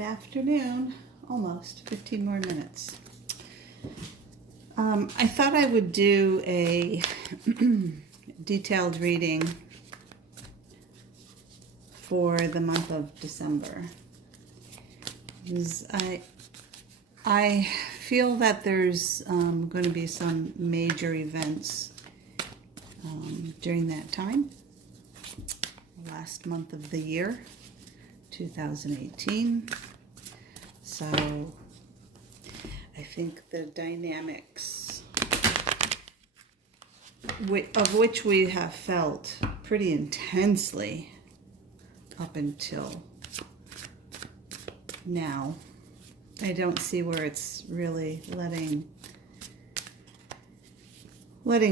Good afternoon. Almost 15 more minutes. I thought I would do a detailed reading for the month of December. I feel that there's going to be some major events during that time, last month of the year, 2018. So I think the dynamics of which we have felt pretty intensely up until now, I don't see where it's really letting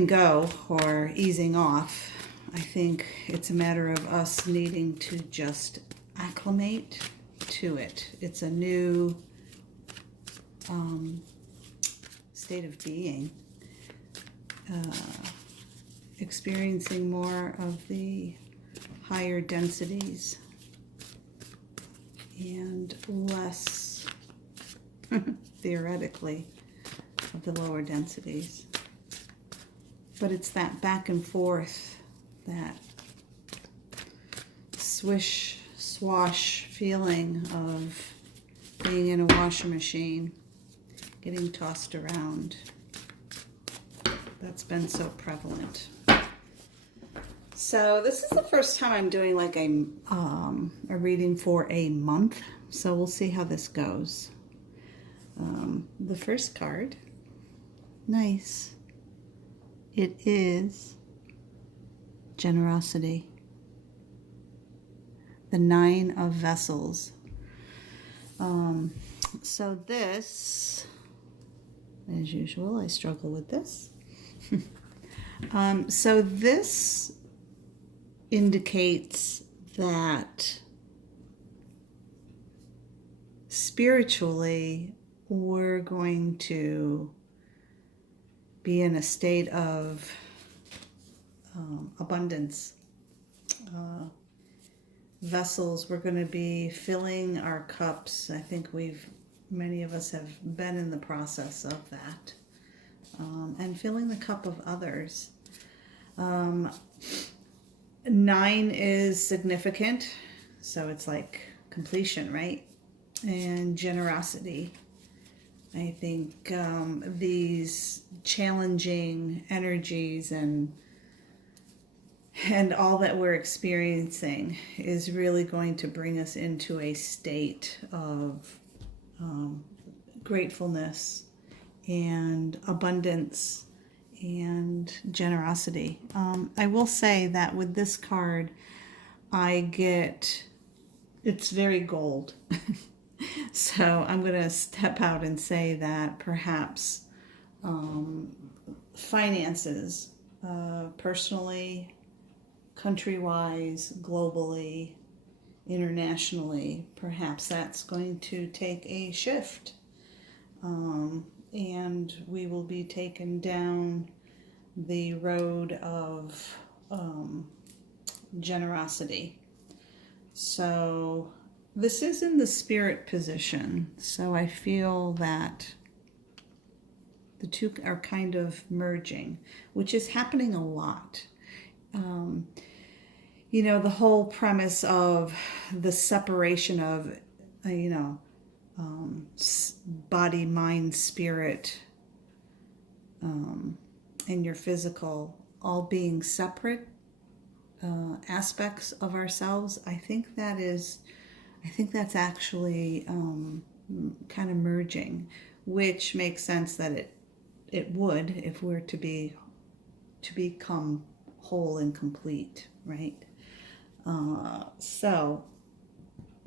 go or easing off. I think it's a matter of us needing to just acclimate to it. It's a new state of being, experiencing more of the higher densities and less theoretically of the lower densities. But it's that back and forth, that swish, swash feeling of being in a washing machine, getting tossed around. That's been so prevalent. So this is the first time I'm doing like a reading for a month. So we'll see how this goes. The first card, nice. It is generosity. The 9 of Vessels. So this, as usual, I struggle with this. So this indicates that spiritually we're going to be in a state of abundance. Vessels, we're going to be filling our cups. I think many of us have been in the process of that, and filling the cup of others. 9 is significant, so it's like completion, right? And generosity. I think these challenging energies and all that we're experiencing is really going to bring us into a state of gratefulness and abundance and generosity. I will say that with this card, it's very gold. So I'm going to step out and say that perhaps finances, personally, country-wise, globally, internationally, perhaps that's going to take a shift. And we will be taken down the road of generosity. So this is in the spirit position. So I feel that the two are kind of merging, which is happening a lot. The whole premise of the separation of, body, mind, spirit, and your physical all being separate aspects of ourselves. I think that's actually kind of merging, which makes sense that it would if we're to become whole and complete, right? So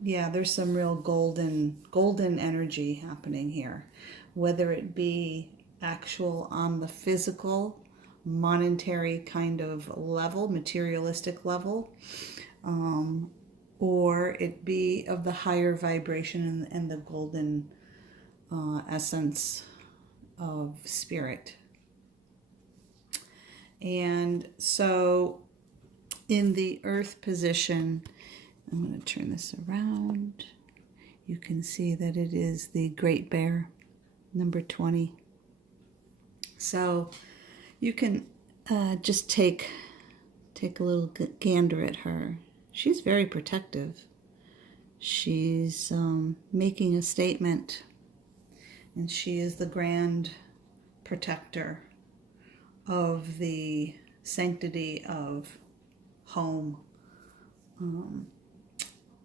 yeah, there's some real golden energy happening here, whether it be actual on the physical, monetary kind of level, materialistic level, or it be of the higher vibration and the golden essence of spirit. And so in the earth position, I'm going to turn this around. you can see that it is the Great Bear, number 20. So you can just take a little gander at her. She's very protective. She's making a statement, and she is the grand protector of the sanctity of home.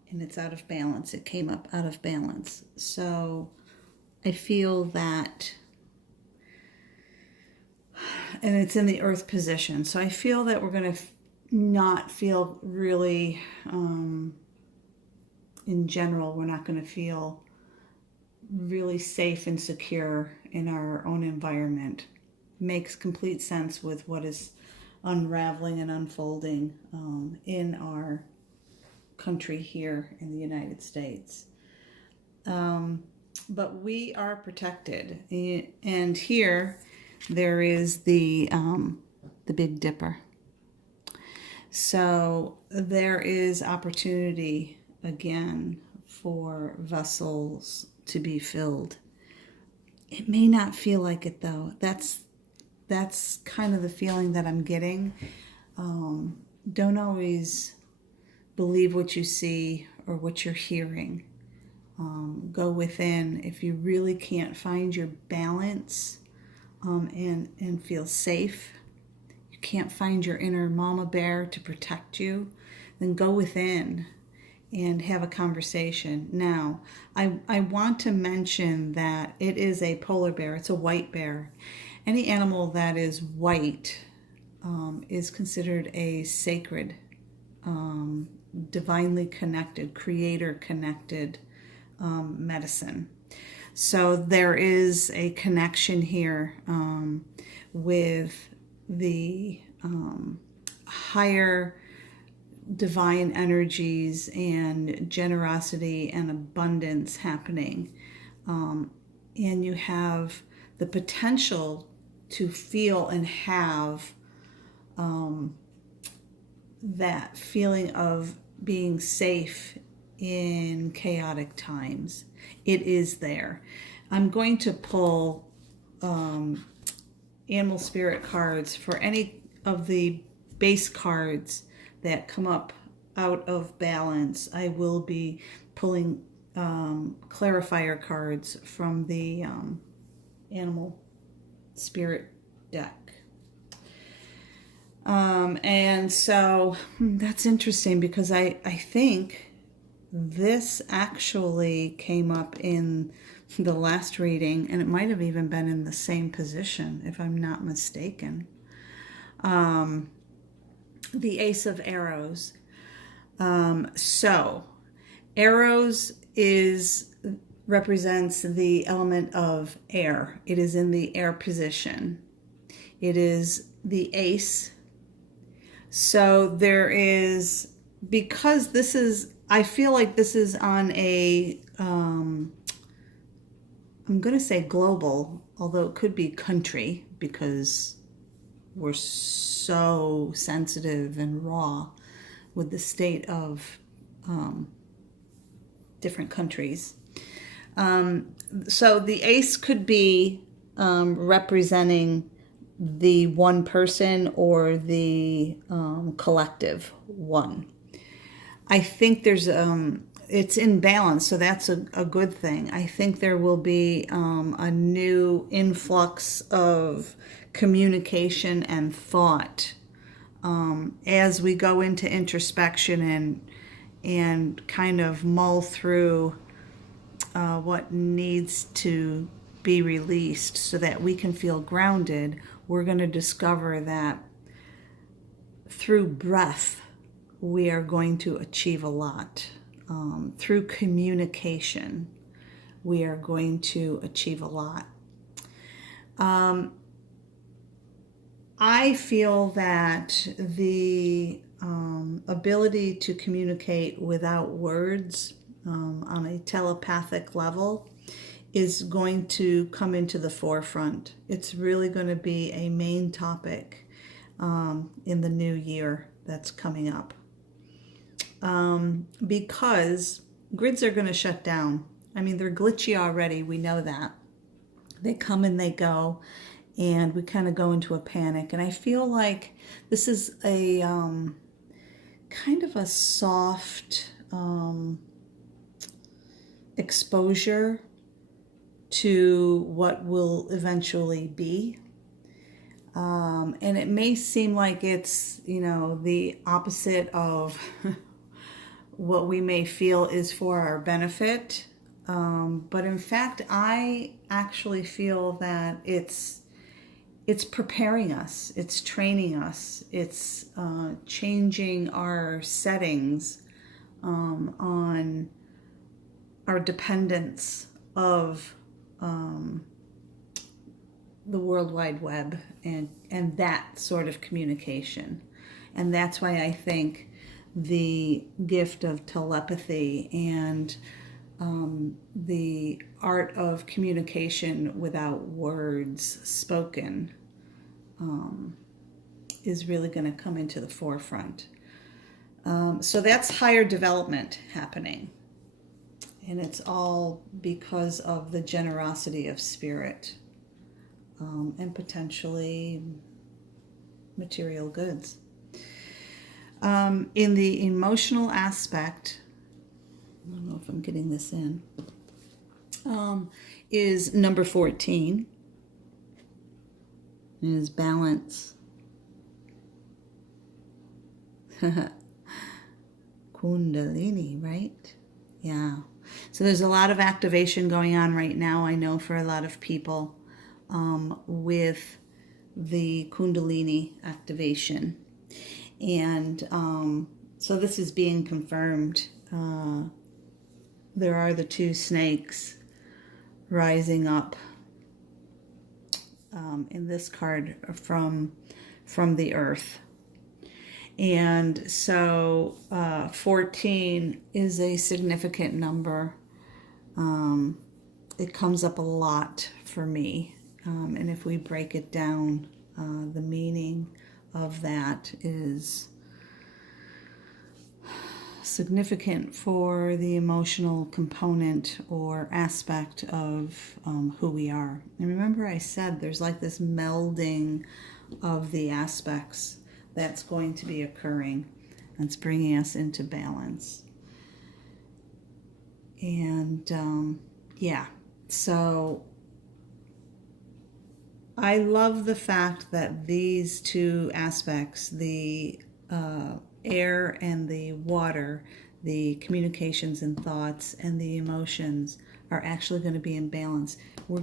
And it's out of balance. It came up out of balance. So I feel that, and it's in the earth position. So I feel that we're going to not feel really, in general, we're not going to feel really safe and secure in our own environment. Makes complete sense with what is unraveling and unfolding in our country here in the United States. But we are protected. And here there is the Big Dipper. So there is opportunity again for vessels to be filled. It may not feel like it though. That's kind of the feeling that I'm getting. Don't always believe what you see or what you're hearing. Go within. If you really can't find your balance and feel safe, you can't find your inner mama bear to protect you, then go within and have a conversation. Now, I want to mention that it is a polar bear. It's a white bear. Any animal that is white is considered a sacred, divinely connected, creator-connected medicine. So there is a connection here with the higher divine energies and generosity and abundance happening. And you have the potential to feel and have that feeling of being safe in chaotic times. It is there. I'm going to pull animal spirit cards for any of the base cards that come up out of balance. I will be pulling clarifier cards from the animal spirit deck. And so that's interesting because I think this actually came up in the last reading, and it might have even been in the same position, if I'm not mistaken. The Ace of Arrows. So arrows represents the element of air. It is in the air position. It is the ace. So there is, because this is, I feel like this is on a, I'm going to say global, although it could be country, because we're so sensitive and raw with the state of different countries. So the ace could be representing the one person or the collective one. I think there's it's in balance, so that's a good thing. I think there will be a new influx of communication and thought as we go into introspection and kind of mull through what needs to be released so that we can feel grounded. We're going to discover that through breath, we are going to achieve a lot. Through communication, we are going to achieve a lot. I feel that the ability to communicate without words on a telepathic level is going to come into the forefront. It's really going to be a main topic in the new year that's coming up. Because grids are going to shut down. I mean, they're glitchy already. We know that. They come and they go, and we kind of go into a panic. And I feel like this is a kind of a soft exposure to what will eventually be. And it may seem like it's, the opposite of what we may feel is for our benefit. But in fact, I actually feel that it's preparing us, it's training us, it's changing our settings on our dependence of the World Wide Web and that sort of communication. And that's why I think the gift of telepathy and the art of communication without words spoken is really going to come into the forefront. So that's higher development happening. And it's all because of the generosity of spirit and potentially material goods. In the emotional aspect, I don't know if I'm getting this in, is number 14. It is balance. Kundalini, right? Yeah. So there's a lot of activation going on right now, I know, for a lot of people with the Kundalini activation. And so this is being confirmed. There are the two snakes rising up in this card from the earth. And so 14 is a significant number. It comes up a lot for me. And if we break it down, the meaning of that is significant for the emotional component or aspect of who we are. And remember I said there's like this melding of the aspects that's going to be occurring. That's bringing us into balance. And so I love the fact that these two aspects, the air and the water, the communications and thoughts and the emotions, are actually going to be in balance. We're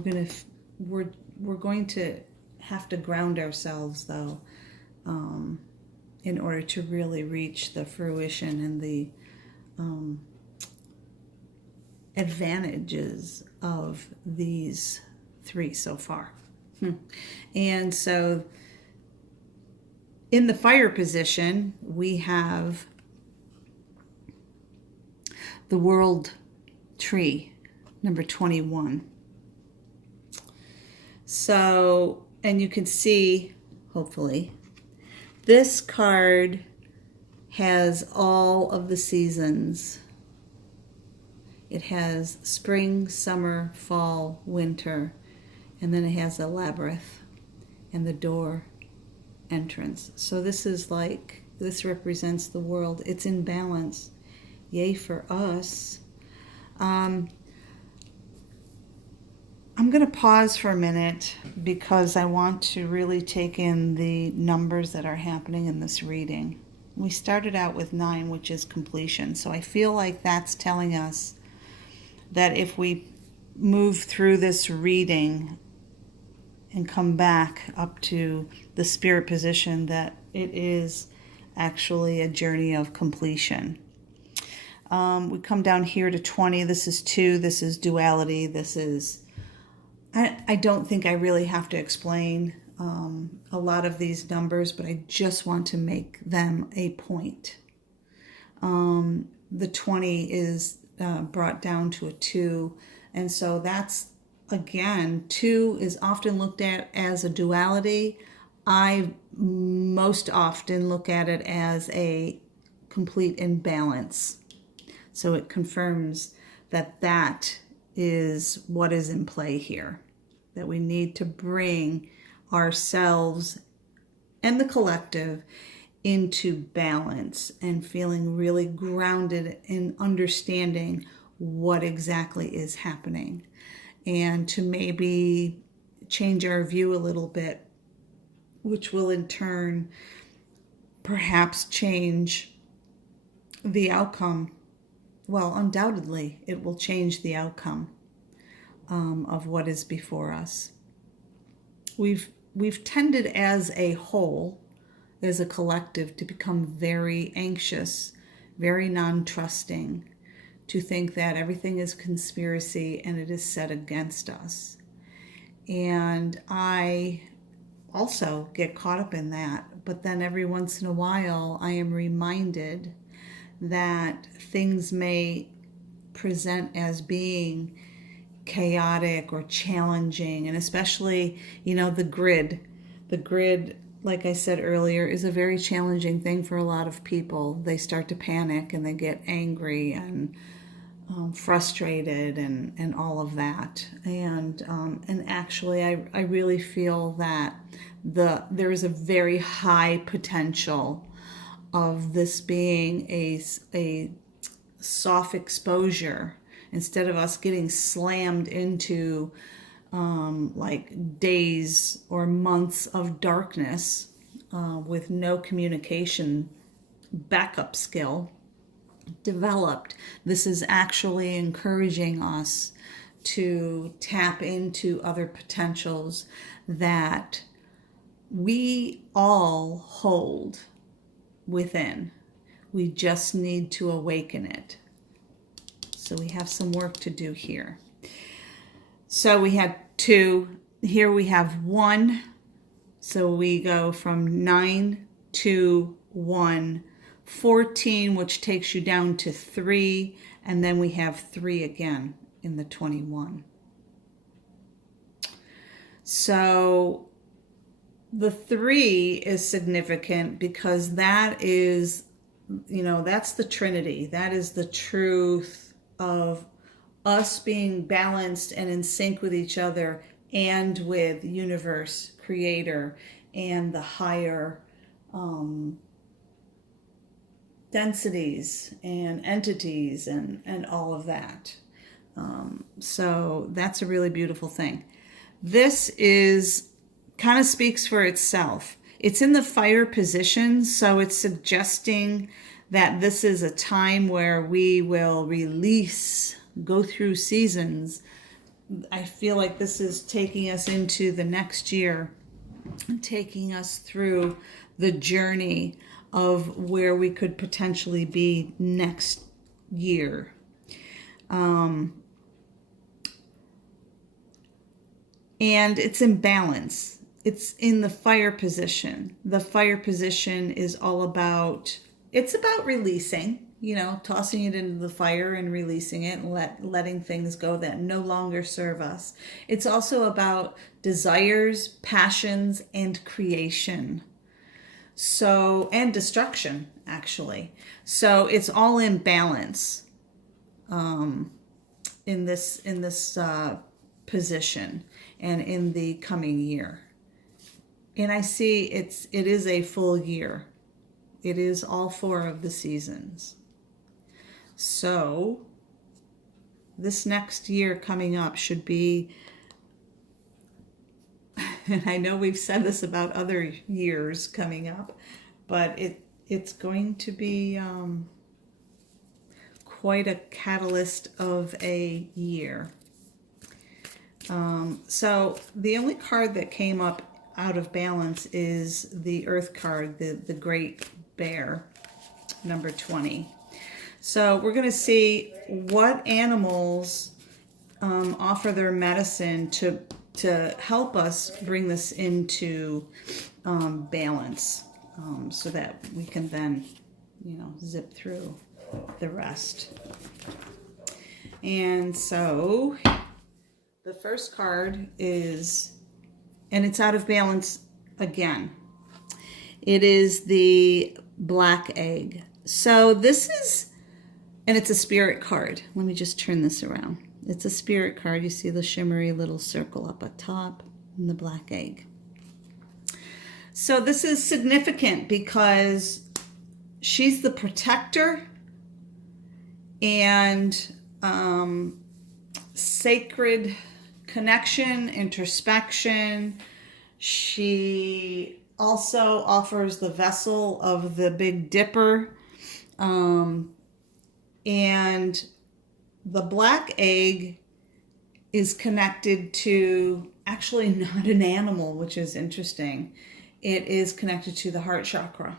going to have to ground ourselves, though, in order to really reach the fruition and the advantages of these three so far. And so in the fire position, we have the world tree, number 21. So, and you can see, hopefully, this card has all of the seasons. It has spring, summer, fall, winter, and then it has a labyrinth and the door entrance. So this represents the world. It's in balance. Yay for us. I'm going to pause for a minute because I want to really take in the numbers that are happening in this reading. We started out with 9, which is completion. So I feel like that's telling us that if we move through this reading and come back up to the spirit position, that it is actually a journey of completion. We come down here to 20. This is 2. This is duality. This is... I don't think I really have to explain a lot of these numbers, but I just want to make them a point. The 20 is brought down to a 2. And so that's, again, 2 is often looked at as a duality. I most often look at it as a complete imbalance. So it confirms that is what is in play here. That we need to bring ourselves and the collective into balance and feeling really grounded in understanding what exactly is happening, and to maybe change our view a little bit, which will in turn perhaps change the outcome. Well, undoubtedly, it will change the outcome of what is before us. We've tended as a whole, as a collective, to become very anxious, very non-trusting, to think that everything is conspiracy and it is set against us. And I also get caught up in that. But then every once in a while, I am reminded that things may present as being chaotic or challenging, and especially, the grid. The grid, like I said earlier, is a very challenging thing for a lot of people. They start to panic and they get angry and frustrated and all of that. And actually, I really feel that there is a very high potential of this being a soft exposure, instead of us getting slammed into like days or months of darkness with no communication backup skill developed. This is actually encouraging us to tap into other potentials that we all hold within. We just need to awaken it. So we have some work to do here. So we had 2. Here we have 1. So we go from 9 to 1. 14, which takes you down to 3. And then we have 3 again in the 21. So the 3 is significant because that is, that's the Trinity. That is the truth of us being balanced and in sync with each other and with universe, creator, and the higher densities and entities and all of that. So that's a really beautiful thing. This is kind of speaks for itself. It's in the fire position, so it's suggesting that this is a time where we will release, go through seasons. I feel like this is taking us into the next year, taking us through the journey of where we could potentially be next year. And it's in balance. It's in the fire position. The fire position is all about, it's about releasing, tossing it into the fire and releasing it and letting things go that no longer serve us. It's also about desires, passions, and creation. So, and destruction, actually. So it's all in balance in this position and in the coming year. And I see it is a full year. It is all 4 of the seasons. So this next year coming up should be, and I know we've said this about other years coming up, but it's going to be quite a catalyst of a year. So the only card that came up out of balance is the Earth card, the Great Bear, number 20. So we're going to see what animals offer their medicine to help us bring this into balance, so that we can then, zip through the rest. And so the first card is, and it's out of balance again. It is the black egg. So this is And it's a spirit card. Let me just turn this around. It's a spirit card. You see the shimmery little circle up at top and the black egg. So this is significant because she's the protector and sacred connection, introspection. She also offers the vessel of the Big Dipper. And the black egg is connected to actually not an animal, which is interesting. It is connected to the heart chakra.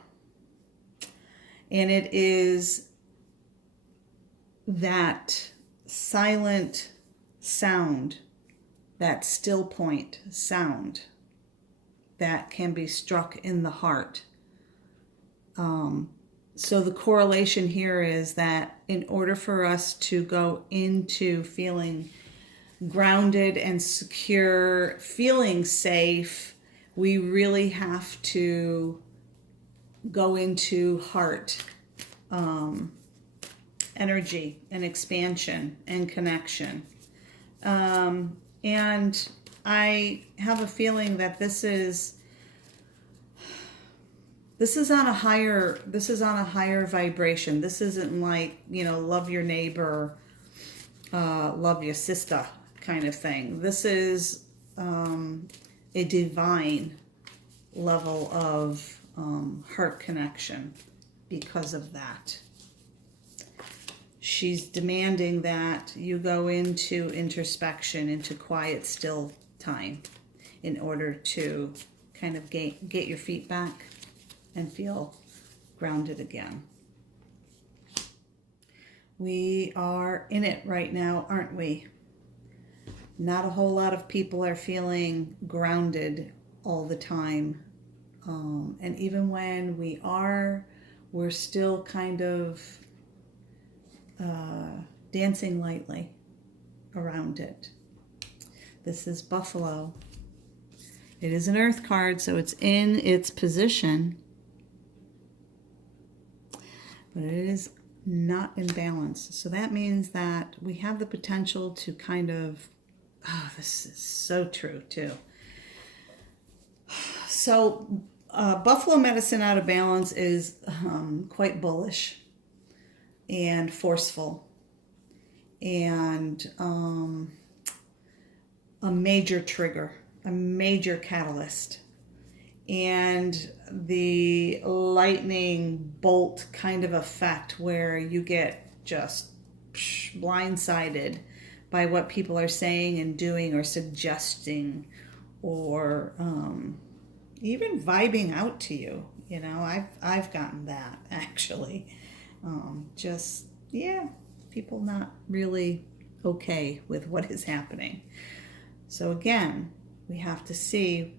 And it is that silent sound, that still point sound that can be struck in the heart. So the correlation here is that in order for us to go into feeling grounded and secure, feeling safe, we really have to go into heart energy and expansion and connection. And I have a feeling that this is on a higher vibration. This isn't like, love your neighbor, love your sister kind of thing. This is a divine level of heart connection because of that. She's demanding that you go into introspection, into quiet, still time in order to kind of get your feet back and feel grounded again. We are in it right now, aren't we? Not a whole lot of people are feeling grounded all the time. And even when we are, we're still kind of dancing lightly around it. This is Buffalo. It is an earth card, so it's in its position. But it is not in balance. So that means that we have the potential to kind of, this is so true too. So Buffalo medicine out of balance is quite bullish and forceful and a major trigger, a major catalyst. And the lightning bolt kind of effect where you get just blindsided by what people are saying and doing or suggesting or even vibing out to you. I've gotten that actually. People not really okay with what is happening. So again, we have to see.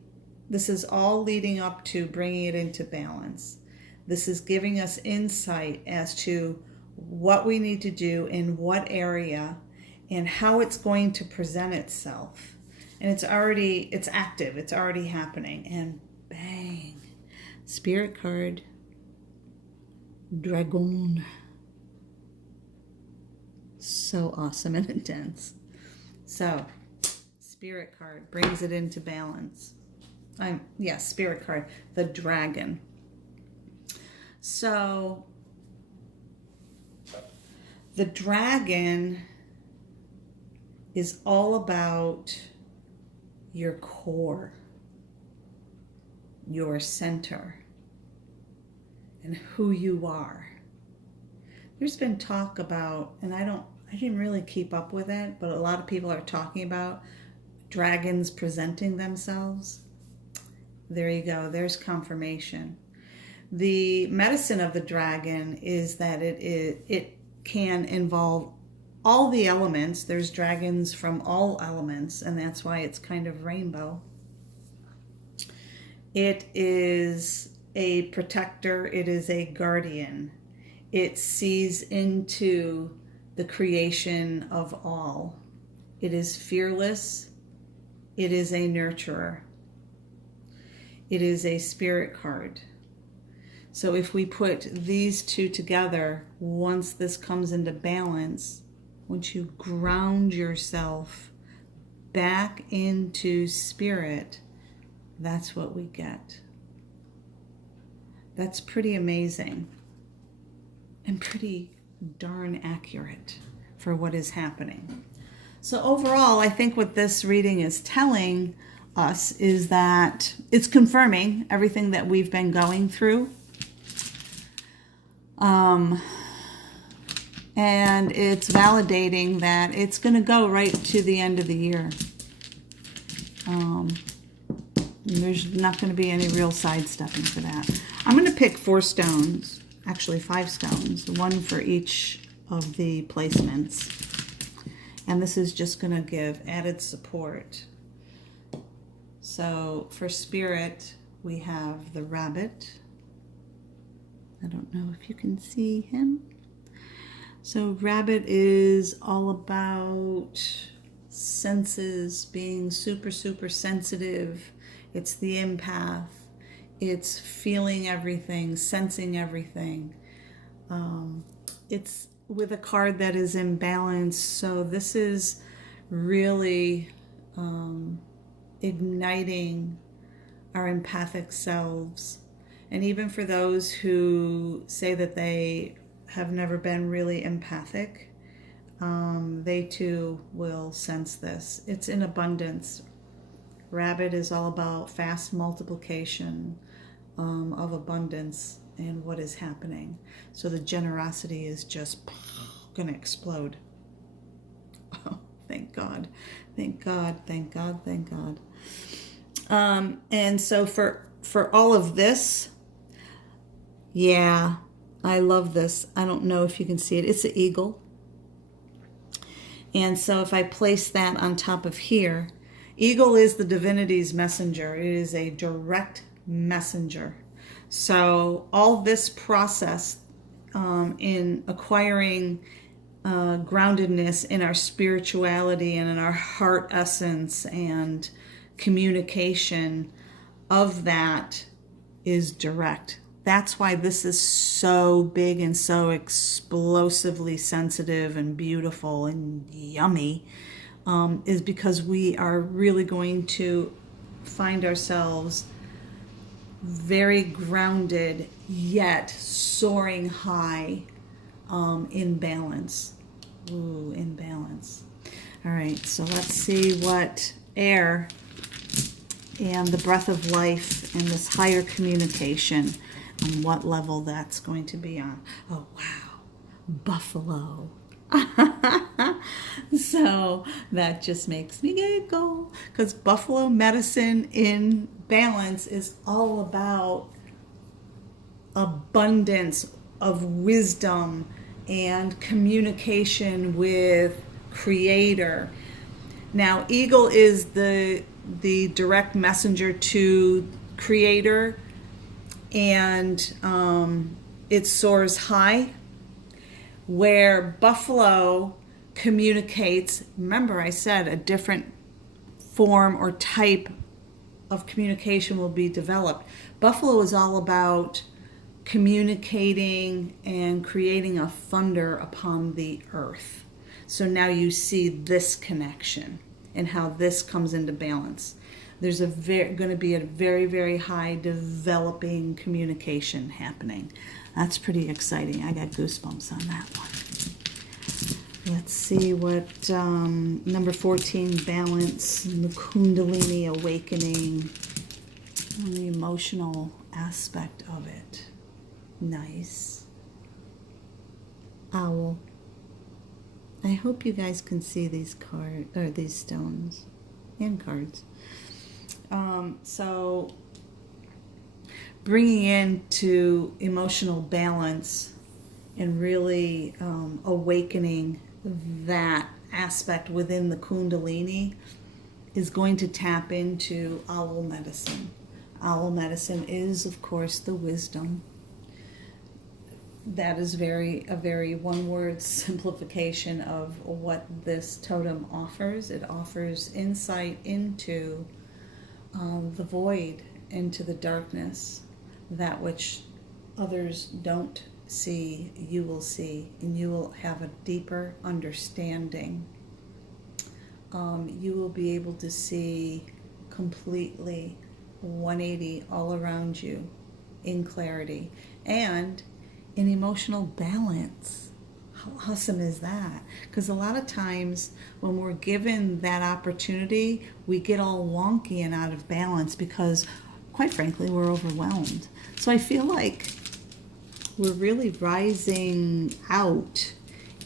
This is all leading up to bringing it into balance. This is giving us insight as to what we need to do in what area and how it's going to present itself. And it's active, it's already happening. And bang, spirit card, dragon. So awesome and intense. So, spirit card brings it into balance. Spirit card, the dragon. So the dragon is all about your core, your center, and who you are. There's been talk about, and I didn't really keep up with it, but a lot of people are talking about dragons presenting themselves. There you go. There's confirmation. The medicine of the dragon is that it can involve all the elements. There's dragons from all elements, and that's why it's kind of rainbow. It is a protector. It is a guardian. It sees into the creation of all. It is fearless. It is a nurturer. It is a spirit card. So if we put these two together, once this comes into balance, once you ground yourself back into spirit, that's what we get. That's pretty amazing and pretty darn accurate for what is happening. So overall, I think what this reading is telling us is that it's confirming everything that we've been going through. And it's validating that it's going to go right to the end of the year. There's not going to be any real sidestepping for that. I'm going to pick 4 stones, actually 5 stones, one for each of the placements. And this is just going to give added support. So for spirit, we have the rabbit. I don't know if you can see him. So rabbit is all about senses, being super, super sensitive. It's the empath. It's feeling everything, sensing everything. It's with a card that is in balance. So this is really igniting our empathic selves. And even for those who say that they have never been really empathic, they too will sense this. It's in abundance. Rabbit is all about fast multiplication of abundance and what is happening. So the generosity is just going to explode. Oh, thank God. Thank God, thank God, thank God. And so for all of this, yeah, I love this. I don't know if you can see it. It's an eagle. And so if I place that on top of here, eagle is the divinity's messenger. It is a direct messenger. So all this process in acquiring groundedness in our spirituality and in our heart essence and communication of that is direct. That's why this is so big and so explosively sensitive and beautiful and yummy, is because we are really going to find ourselves very grounded yet soaring high, in balance. Ooh, in balance. All right, so let's see what air and the breath of life and this higher communication, on what level that's going to be on. Oh, wow. Buffalo. So that just makes me giggle, because buffalo medicine in balance is all about abundance of wisdom and communication with Creator. Now, eagle is the direct messenger to Creator, and it soars high, where buffalo communicates. Remember, I said a different form or type of communication will be developed. Buffalo is all about communicating and creating a thunder upon the earth. So now you see this connection and how this comes into balance. There's going to be a very, very high developing communication happening. That's pretty exciting. I got goosebumps on that one. Let's see what number 14, balance, the Kundalini awakening, and the emotional aspect of it. Nice. Owl. I hope you guys can see these cards, or these stones and cards. So bringing into emotional balance and really awakening that aspect within the Kundalini is going to tap into owl medicine. Owl medicine is, of course, the wisdom. That is a very one-word simplification of what this totem offers. It offers insight into the void, into the darkness, that which others don't see, you will see, and you will have a deeper understanding. You will be able to see completely 180 all around you in clarity and in emotional balance. How awesome is that? Because a lot of times when we're given that opportunity, we get all wonky and out of balance because, quite frankly, we're overwhelmed. So I feel like we're really rising out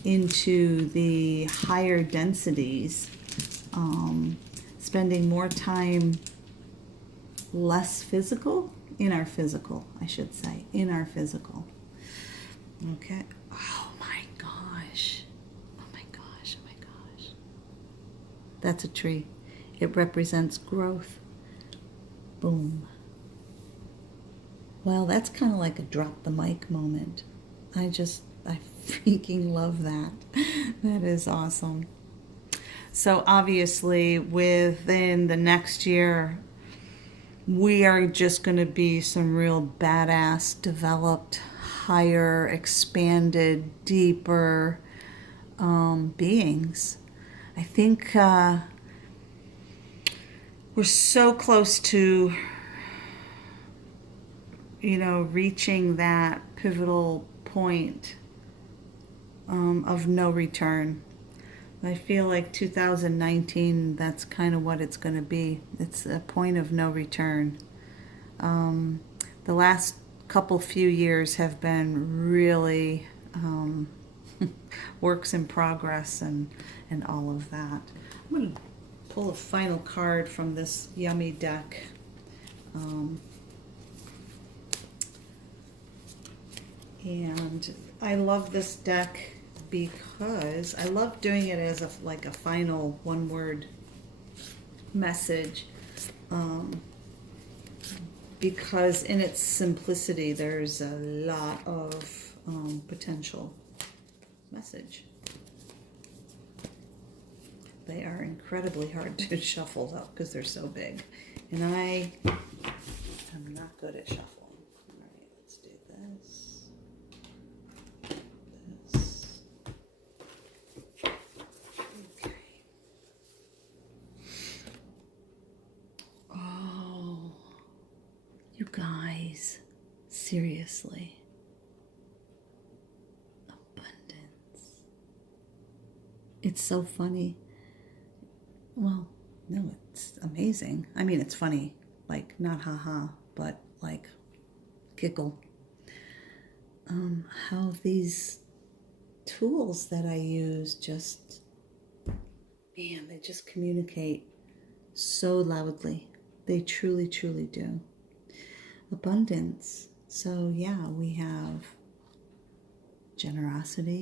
into the higher densities, spending more time less physical, in our physical, I should say, in our physical. Okay. Oh my gosh. Oh my gosh. Oh my gosh. That's a tree. It represents growth. Boom. Well, that's kind of like a drop the mic moment. I freaking love that. That is awesome. So obviously within the next year, we are just going to be some real badass, developed, higher, expanded, deeper beings. I think we're so close to, reaching that pivotal point of no return. I feel like 2019, that's kind of what it's going to be. It's a point of no return. The last few years have been really works in progress and all of that. I'm going to pull a final card from this yummy deck. And I love this deck because I love doing it as a final one-word message, because in its simplicity there's a lot of potential message. They are incredibly hard to shuffle up because they're so big, and I am not good at shuffling. All right, let's do this. You guys, seriously. Abundance. It's so funny. Well, no, it's amazing. I mean, it's funny. Like, not haha, but like giggle. How these tools that I use just, man, they just communicate so loudly. They truly, truly do. Abundance. So yeah, we have generosity.